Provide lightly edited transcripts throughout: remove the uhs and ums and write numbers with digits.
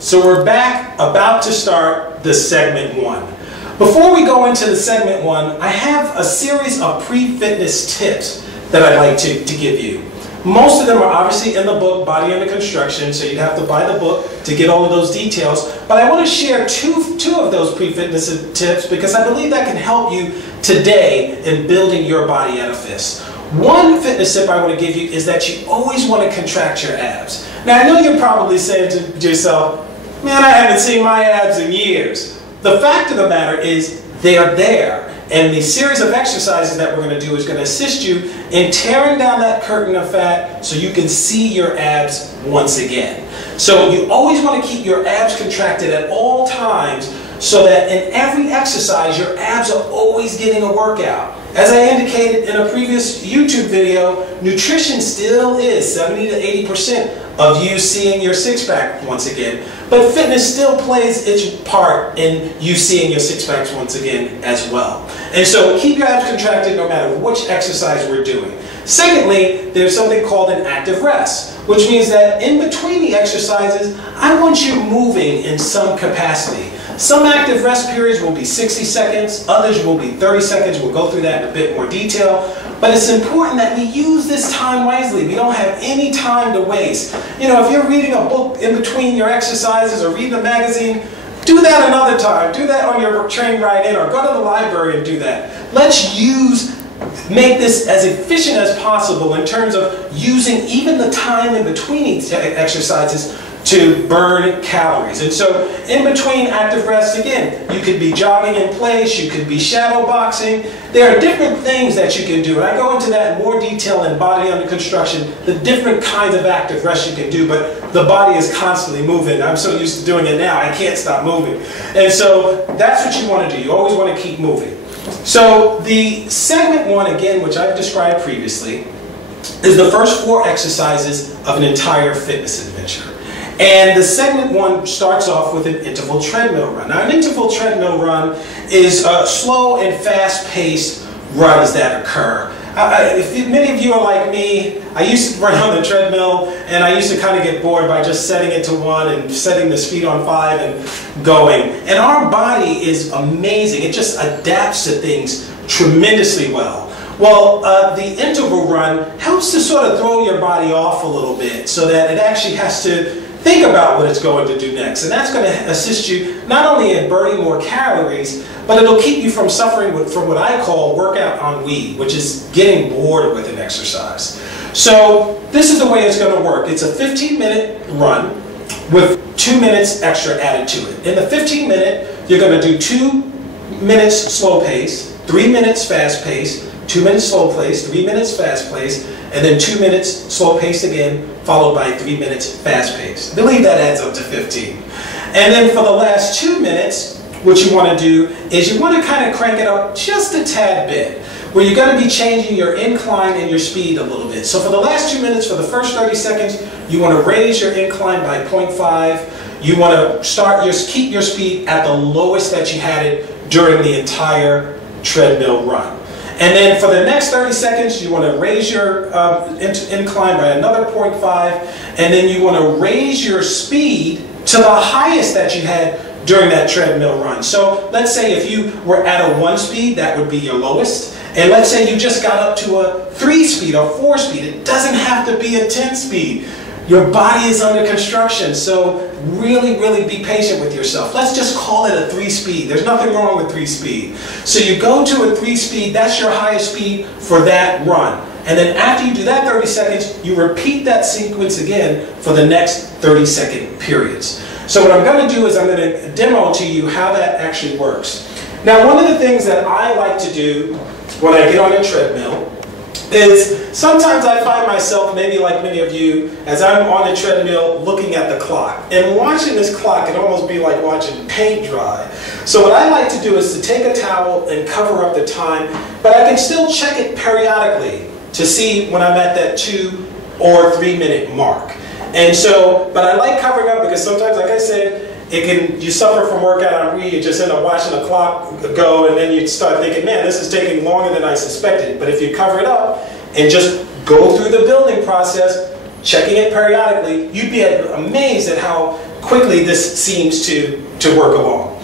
So we're back, about to start the segment 1. Before we go into the segment 1, I have a series of pre-fitness tips that I'd like to give you. Most of them are obviously in the book, Body Under Construction, so you'd have to buy the book to get all of those details. But I want to share two of those pre-fitness tips because I believe that can help you today in building your body at a fist. One fitness tip I want to give you is that you always want to contract your abs. Now I know you're probably saying to yourself, man, I haven't seen my abs in years. The fact of the matter is they are there. And the series of exercises that we're going to do is going to assist you in tearing down that curtain of fat so you can see your abs once again. So you always want to keep your abs contracted at all times so that in every exercise your abs are always getting a workout. As I indicated in a previous YouTube video, nutrition still is 70 to 80% of you seeing your six-pack once again. But fitness still plays its part in you seeing your six-packs once again as well. And so keep your abs contracted no matter which exercise we're doing. Secondly, there's something called an active rest, which means that in between the exercises, I want you moving in some capacity. Some active rest periods will be 60 seconds, others will be 30 seconds. We'll go through that in a bit more detail. But it's important that we use this time wisely. We don't have any time to waste. You know, if you're reading a book in between your exercises or reading a magazine, do that another time. Do that on your train ride in or go to the library and do that. Let's make this as efficient as possible in terms of using even the time in between each exercises to burn calories. And so in between active rests, again, you could be jogging in place, you could be shadow boxing. There are different things that you can do. And I go into that in more detail in Body Under Construction, the different kinds of active rests you can do, but the body is constantly moving. I'm so used to doing it now, I can't stop moving. And so that's what you want to do. You always want to keep moving. So the segment 1, again, which I've described previously, is the first 4 exercises of an entire fitness adventure. And the segment 1 starts off with an interval treadmill run. Now, an interval treadmill run is slow and fast-paced runs that occur. Many of you are like me. I used to run on the treadmill, and I used to kind of get bored by just setting it to 1 and setting the speed on 5 and going. And our body is amazing. It just adapts to things tremendously well. Well, the interval run helps to sort of throw your body off a little bit so that it actually has to think about what it's going to do next. And that's going to assist you not only in burning more calories, but it'll keep you from suffering from what I call workout ennui, which is getting bored with an exercise. So this is the way it's going to work. It's a 15-minute run with 2 minutes extra added to it. In the 15-minute, you're going to do 2 minutes slow pace, 3 minutes fast pace, 2 minutes slow pace, 3 minutes fast pace, and then 2 minutes slow pace again, followed by 3 minutes fast pace. I believe that adds up to 15. And then for the last 2 minutes, what you want to do is you want to kind of crank it up just a tad bit, where you're going to be changing your incline and your speed a little bit. So for the last 2 minutes, for the first 30 seconds, you want to raise your incline by 0.5. You want to keep your speed at the lowest that you had it during the entire treadmill run. And then for the next 30 seconds, you want to raise your incline by another 0.5, and then you want to raise your speed to the highest that you had during that treadmill run. So let's say if you were at a 1 speed, that would be your lowest. And let's say you just got up to a 3 speed or 4 speed. It doesn't have to be a 10 speed. Your body is under construction, so really, really be patient with yourself. Let's just call it a 3 speed. There's nothing wrong with 3 speed. So you go to a 3 speed, that's your highest speed for that run. And then after you do that 30 seconds, you repeat that sequence again for the next 30-second periods. So what I'm going to do is I'm going to demo to you how that actually works. Now, one of the things that I like to do when I get on a treadmill is sometimes I find myself, maybe like many of you, as I'm on a treadmill looking at the clock. And watching this clock can almost be like watching paint dry. So what I like to do is to take a towel and cover up the time, but I can still check it periodically to see when I'm at that 2 or 3 minute mark. And so, but I like covering up because sometimes, like I said, you suffer from workout ennui, you just end up watching the clock go, and then you start thinking, man, this is taking longer than I suspected. But if you cover it up and just go through the building process, checking it periodically, you'd be amazed at how quickly this seems to work along.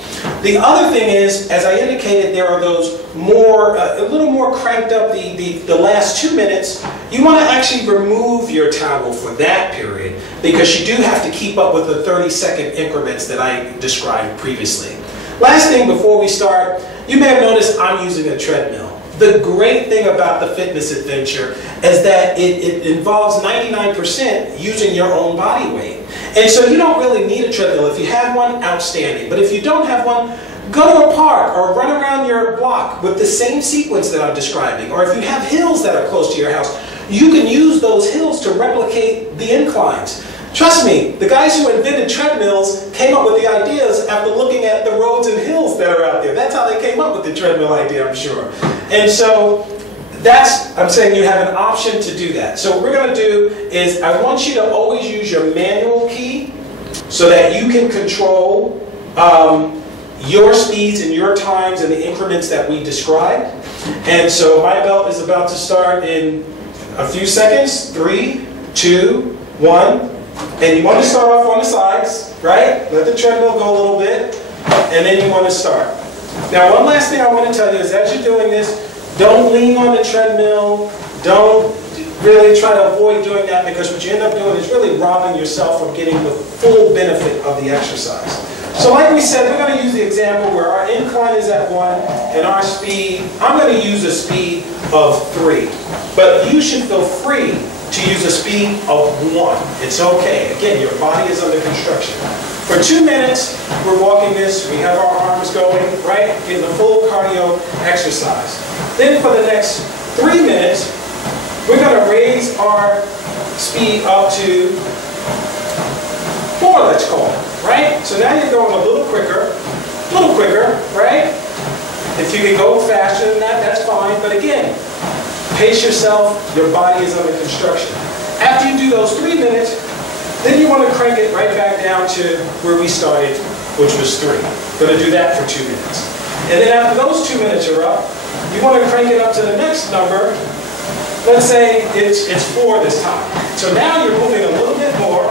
The other thing is, as I indicated, there are those more, a little more cranked up the last 2 minutes. You want to actually remove your towel for that period because you do have to keep up with the 30-second increments that I described previously. Last thing before we start, you may have noticed I'm using a treadmill. The great thing about the fitness adventure is that it involves 99% using your own body weight. And so you don't really need a treadmill. If you have one, outstanding. But if you don't have one, go to a park or run around your block with the same sequence that I'm describing. Or if you have hills that are close to your house, you can use those hills to replicate the inclines. Trust me, the guys who invented treadmills came up with the ideas after looking at the roads and hills that are out there. That's how they came up with the treadmill idea, I'm sure. And so I'm saying you have an option to do that. So what we're going to do is I want you to always use your manual key so that you can control your speeds and your times and the increments that we described. And so my belt is about to start in a few seconds. 3, 2, 1. And you want to start off on the sides, right? Let the treadmill go a little bit, and then you want to start. Now, one last thing I want to tell you is as you're doing this, don't lean on the treadmill. Don't really try to avoid doing that because what you end up doing is really robbing yourself from getting the full benefit of the exercise. So like we said, we're going to use the example where our incline is at 1 and our speed, I'm going to use a speed of 3. But you should feel free to use a speed of 1. It's okay. Again, your body is under construction. For 2 minutes, we're walking this. We have our arms going, right? Getting a full cardio exercise. Then for the next 3 minutes, we're going to raise our speed up to 4, let's call it, right? So now you're going a little quicker, right? If you can go faster than that, that's fine. But again, pace yourself. Your body is under construction. After you do those 3 minutes, then you want to crank it right back down to where we started, which was 3. Going to do that for 2 minutes. And then after those 2 minutes are up, you want to crank it up to the next number. Let's say it's 4 this time. So now you're moving a little bit more,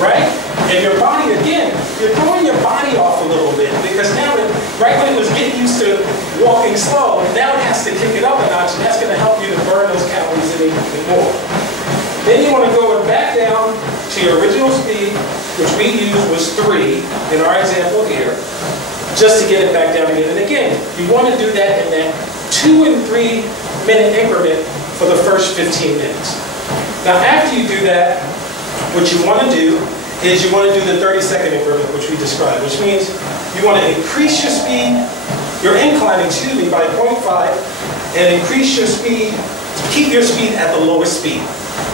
right? And your body, again, you're throwing your body off a little bit because now, right when it was getting used to walking slow, now it has to kick it up a notch, and that's going to help you to burn those calories in even more. Then you want to go back down to your original speed, which we used was 3 in our example here, just to get it back down again. And again, you want to do that in that 2 and 3 minute increment for the first 15 minutes. Now after you do that, what you want to do is you want to do the 30-second increment, which we described, which means you want to increase your speed, your incline, by 0.5, and increase your speed, keep your speed at the lowest speed,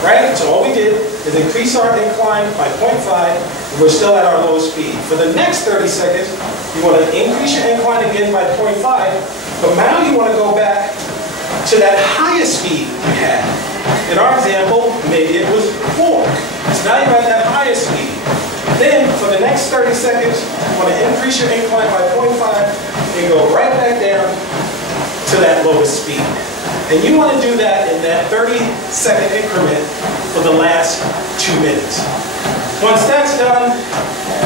right? So all we did is increase our incline by 0.5, and we're still at our lowest speed. For the next 30 seconds, you want to increase your incline again by 0.5, but now you want to go back to that highest speed you had. In our example, maybe it was 4. So now you're at that highest speed. Then, for the next 30 seconds, you want to increase your incline by 0.5 and go right back down to that lowest speed. And you want to do that in that 30-second increment for the last 2 minutes. Once that's done,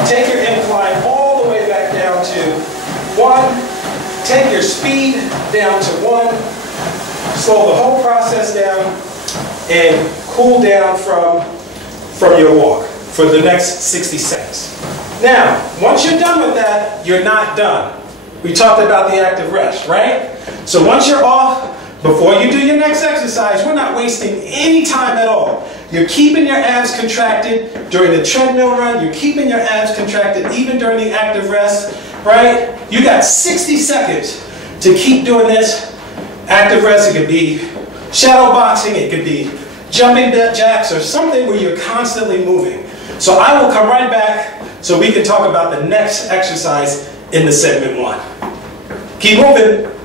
take your incline all the way back down to 1. Take your speed down to 1. Slow the whole process down and cool down from your walk for the next 60 seconds. Now, once you're done with that, you're not done. We talked about the active rest, right? So once you're off, before you do your next exercise, we're not wasting any time at all. You're keeping your abs contracted during the treadmill run. You're keeping your abs contracted even during the active rest, right? You got 60 seconds to keep doing this. Active rest, it could be shadow boxing, it could be jumping jacks, or something where you're constantly moving. So I will come right back so we can talk about the next exercise in the segment 1. Keep moving.